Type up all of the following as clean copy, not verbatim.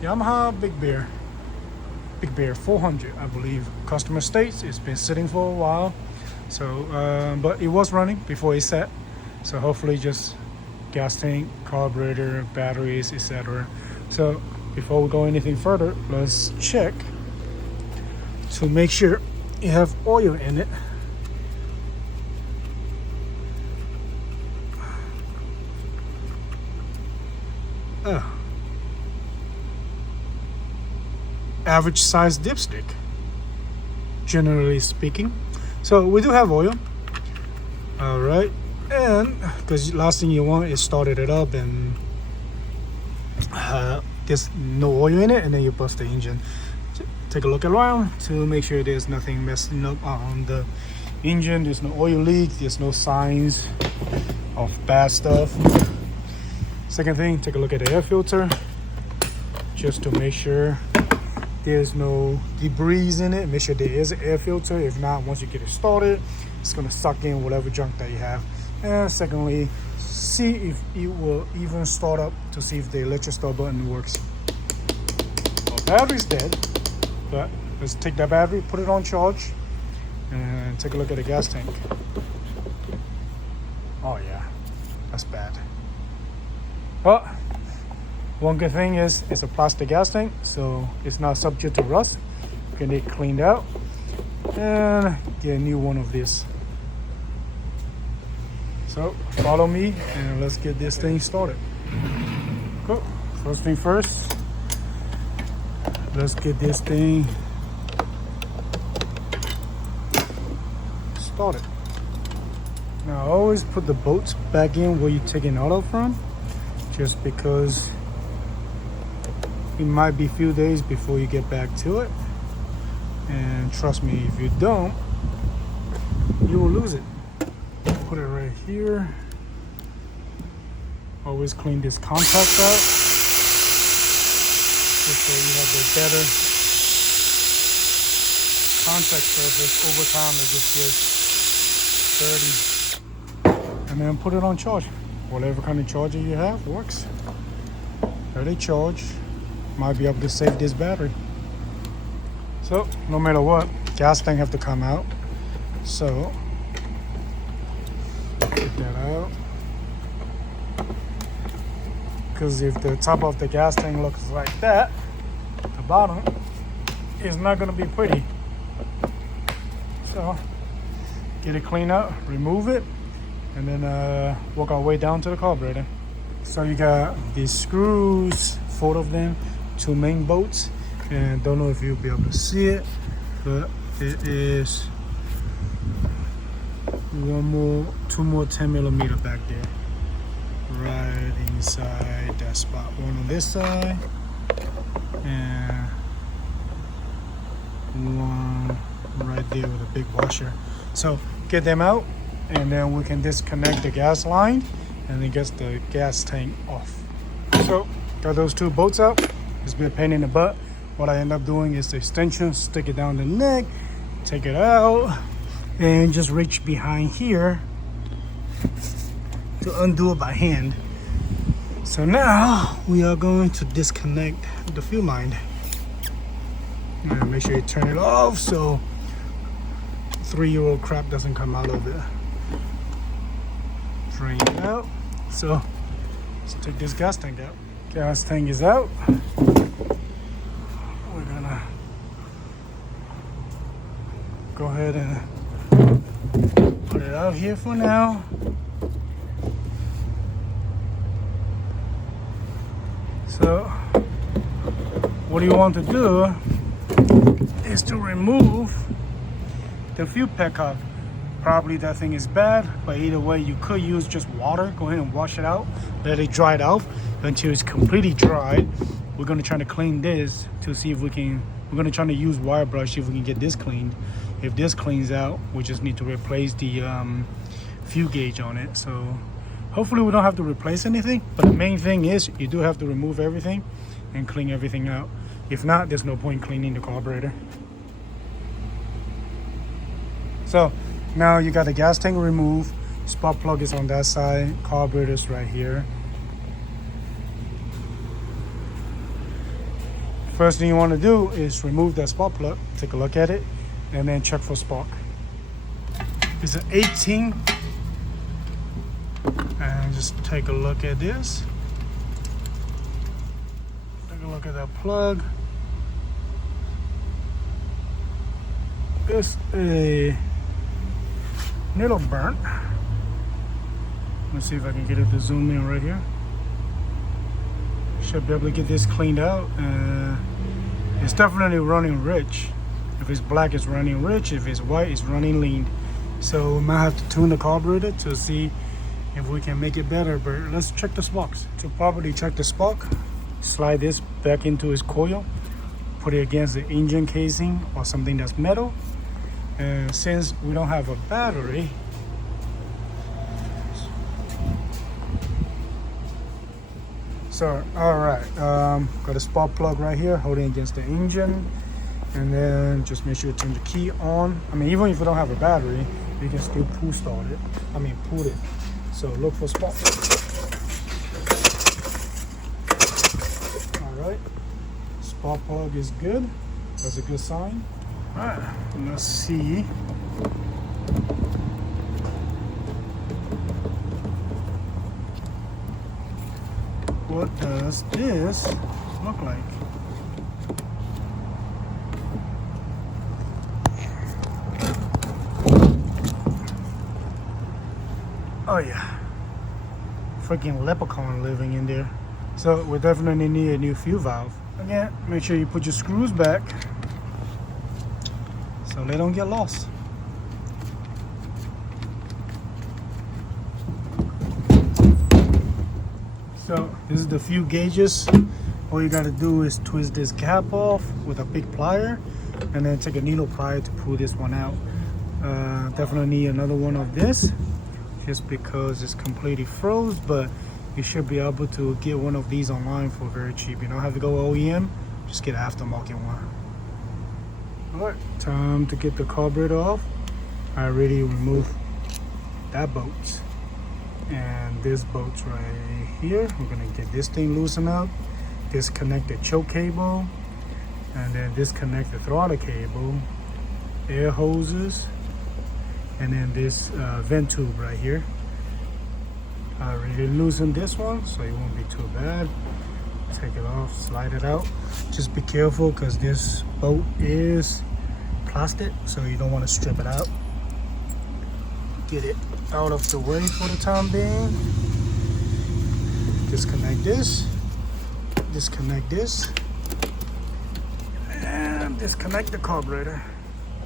Yamaha Big Bear 400, I believe. Customer states it's been sitting for a while, so but it was running before it set. So hopefully just gas tank, carburetor, batteries, etc. So before we go anything further, let's check to make sure you have oil in it. Average size dipstick, generally speaking. So we do have oil. All right, and because last thing you want is started it up and there's no oil in it, and then you bust the engine. Take a look around to make sure there's nothing messing up on the engine. There's no oil leak, there's no signs of bad stuff. Second thing, take a look at the air filter just to make sure there's no debris in it. Make sure there is an air filter. If not, once you get it started, it's going to suck in whatever junk that you have. And secondly, see if it will even start up to see if the electric start button works. Well, battery's dead, but let's take that battery, put it on charge, and take a look at the gas tank. Oh yeah, that's bad. But one good thing is it's a plastic gas tank, so it's not subject to rust. You can get it cleaned out and get a new one of this. So follow me and let's get this thing started. Cool. First thing first, let's get this thing started. Now I always put the bolts back in where you're taking out of from, just because it might be a few days before you get back to it, and trust me, if you don't, you will lose it. Put it right here. Always clean this contact out just so you have a better contact surface. Over time it just gets dirty. And then put it on charge. Whatever kind of charger you have works. Let it charge. Might be able to save this battery. So no matter what, gas tank have to come out. So get that out. Because if the top of the gas tank looks like that, the bottom is not going to be pretty. So get it cleaned out, remove it, and then work our way down to the carburetor. So you got these screws, 4 of them, 2 main bolts, and don't know if you'll be able to see it, but it is 2 more 10mm back there, right inside that spot. 1 on this side and 1 right there with a big washer. So get them out, and then we can disconnect the gas line and then get the gas tank off. So got those 2 bolts out. It's been a pain in the butt. What I end up doing is the extension, stick it down the neck, take it out, and just reach behind here to undo it by hand. So now we are going to disconnect the fuel line. And make sure you turn it off so 3-year-old crap doesn't come out of it. Drain it out. So let's take this gas tank out. Gas tank is out. We're gonna go ahead and put it out here for now. So what you want to do is to remove the fuel pickup. Probably that thing is bad, but either way you could use just water. Go ahead and wash it out, let it dry it out until it's completely dried. We're going to try to clean this to see if we can. We're going to try to use wire brush, see if we can get this cleaned. If this cleans out, we just need to replace the fuel gauge on it. So hopefully we don't have to replace anything, but the main thing is you do have to remove everything and clean everything out. If not, there's no point cleaning the carburetor. So now you got the gas tank removed, spark plug is on that side, carburetor's right here. First thing you want to do is remove that spark plug, take a look at it, and then check for spark. It's an 18, and just take a look at this. Take a look at that plug. It's a little burnt. Let's see if I can get it to zoom in right here. Should be able to get this cleaned out. It's definitely running rich. If it's black, it's running rich. If it's white, it's running lean. So we might have to tune the carburetor to see if we can make it better. But let's check the sparks. To properly check the spark, slide this back into its coil, put it against the engine casing or something that's metal. And since we don't have a battery, so all right, got a spark plug right here holding against the engine, and then just make sure to turn the key on. I mean, even if you don't have a battery, you can still pull start it. Pull it. So look for spark. All right, spark plug is good. That's a good sign. All right, let's see. What does this look like? Oh yeah, freaking leprechaun living in there. So we definitely need a new fuel valve. Again, make sure you put your screws back so they don't get lost. So this is the fuel gauges. All you gotta do is twist this cap off with a big plier, and then take a needle plier to pull this one out. Definitely need another one of this, just because it's completely froze, but you should be able to get one of these online for very cheap. You don't have to go OEM, just get an aftermarket one. All right, time to get the carburetor off. I already removed that bolt and this bolt's right here. We're gonna get this thing loosened up, disconnect the choke cable, and then disconnect the throttle cable, air hoses, and then this vent tube right here. I already loosened this one, so it won't be too bad. Take it off, slide it out. Just be careful because this bolt is plastic, so you don't want to strip it out. Get it out of the way for the time being. Disconnect this, and disconnect the carburetor.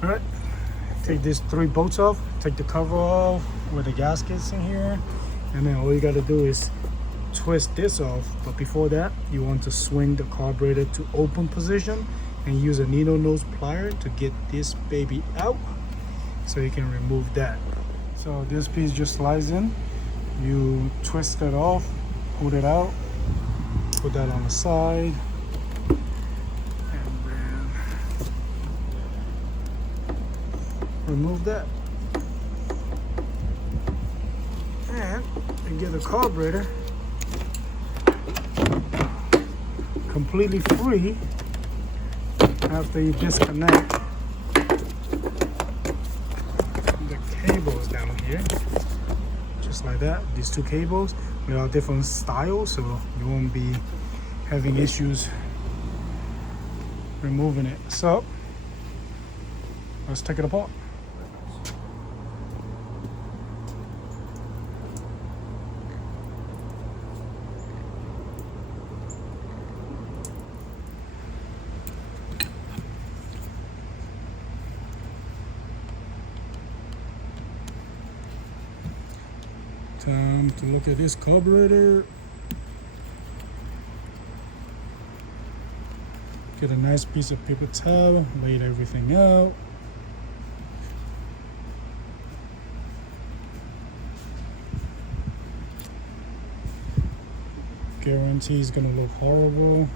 All right, take these 3 bolts off, take the cover off with the gaskets in here, and then all you got to do is twist this off. But before that, you want to swing the carburetor to open position and use a needle nose plier to get this baby out so you can remove that. So this piece just slides in, you twist it off, pull it out, put that on the side, and then remove that. And you get the carburetor completely free after you disconnect the cables down here, just like that. These 2 cables, they are different styles, so you won't be having issues removing it. So let's take it apart. Time to look at this carburetor. Get a nice piece of paper towel, lay everything out. Guarantee it's gonna look horrible,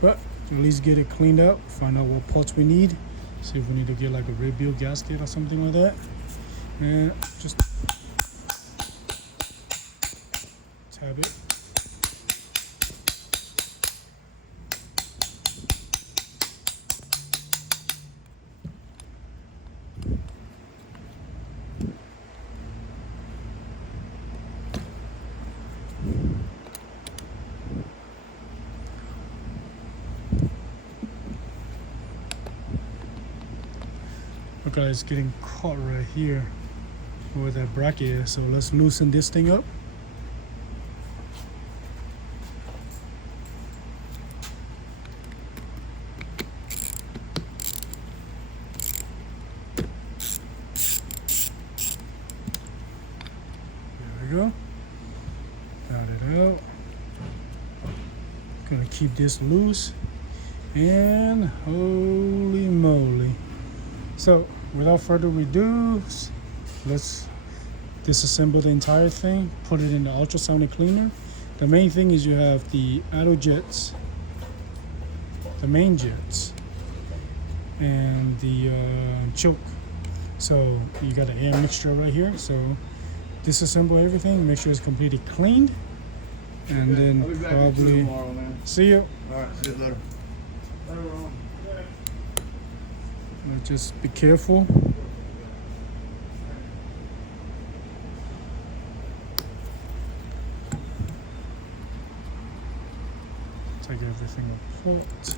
but at least get it cleaned out, find out what parts we need, see if we need to get like a rebuild gasket or something like that, and just tab it. Look like it's getting caught right here where that bracket is. So let's loosen this thing up. There we go. Got it out. Gonna keep this loose. And holy moly. So without further ado, let's disassemble the entire thing, put it in the ultrasonic cleaner. The main thing is you have the idle jets, the main jets, and the choke. So you got the air mixture right here. So disassemble everything, make sure it's completely cleaned, and then I'll be back probably tomorrow, man. see you. All right, see you later. Just be careful. Take everything apart.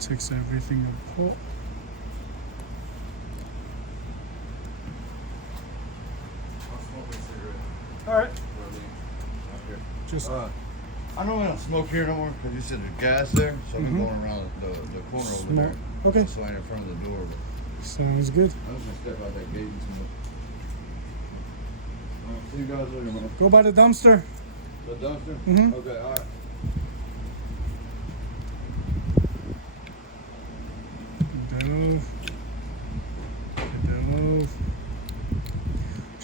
Takes everything apart. All right. Just I don't want to smoke here no more because you said there's gas there, so I'm going around the corner over there. Okay. So I'm in front of the door. But Sounds good. I'm just gonna step out that gate and smoke. All right, see you guys later, man. Go by the dumpster. The dumpster? Mhm. Okay, all right. Get that off. Get that off.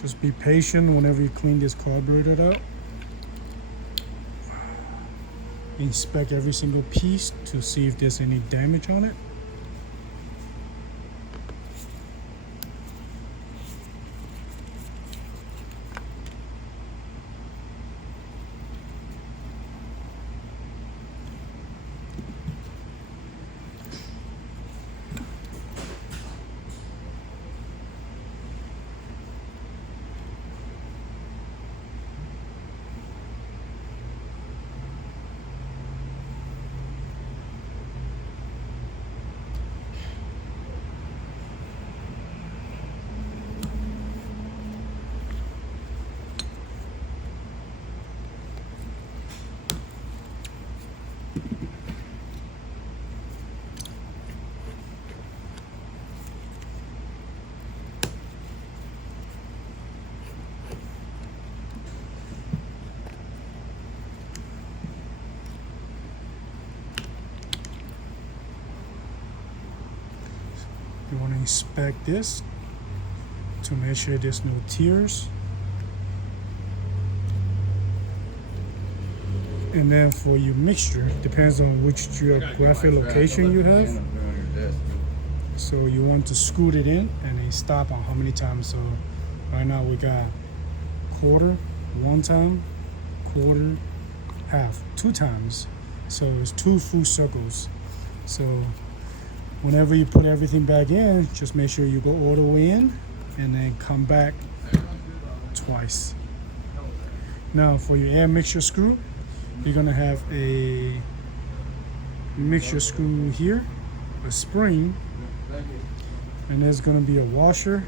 Just be patient whenever you clean this carburetor out. Inspect every single piece to see if there's any damage on it. You want to inspect this to make sure there's no tears. And then for your mixture, depends on which geographic location you have. So you want to scoot it in and then stop on how many times. So right now we got quarter, one time, quarter, half, two times. So it's 2 full circles. So whenever you put everything back in, just make sure you go all the way in and then come back twice. Now for your air mixture screw, you're gonna have a mixture screw here, a spring, and there's gonna be a washer.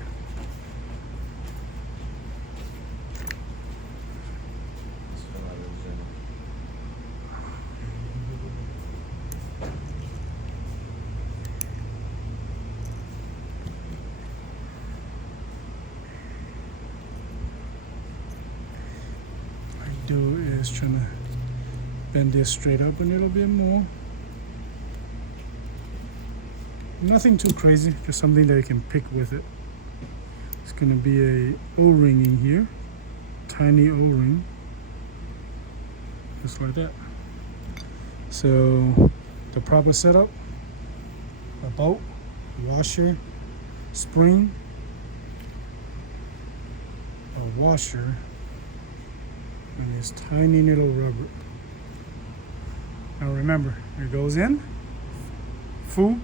Do is trying to bend this straight up a little bit more. Nothing too crazy, just something that you can pick with it. It's gonna be a O-ring in here, tiny O-ring, just like that. So the proper setup: a bolt, washer, spring, a washer, and this tiny little rubber. Now remember, it goes in, full,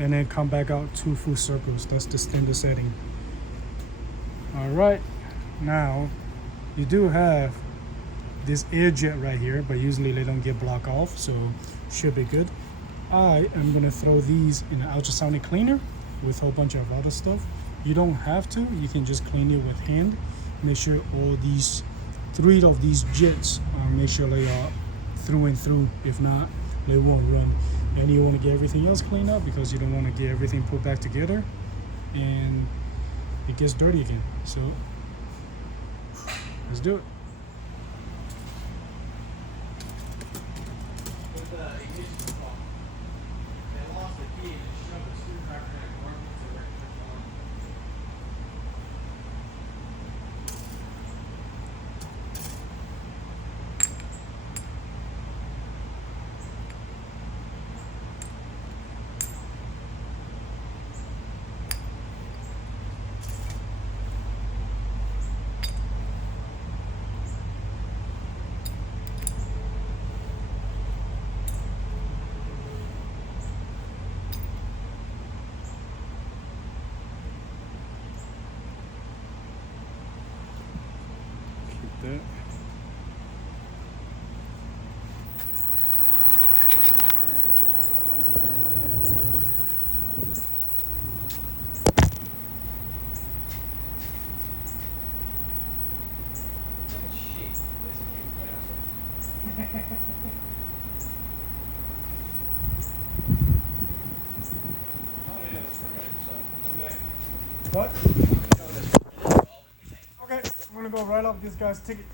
and then come back out 2 full circles. That's the standard setting. All right, now you do have this air jet right here, but usually they don't get blocked off. So should be good. I am gonna throw these in an ultrasonic cleaner with a whole bunch of other stuff. You don't have to, you can just clean it with hand. Make sure all these 3 of these jets, make sure they are through and through. If not, they won't run. And you want to get everything else cleaned up because you don't want to get everything put back together and it gets dirty again. So let's do it. That. What? Okay, I'm gonna go write off this guy's ticket.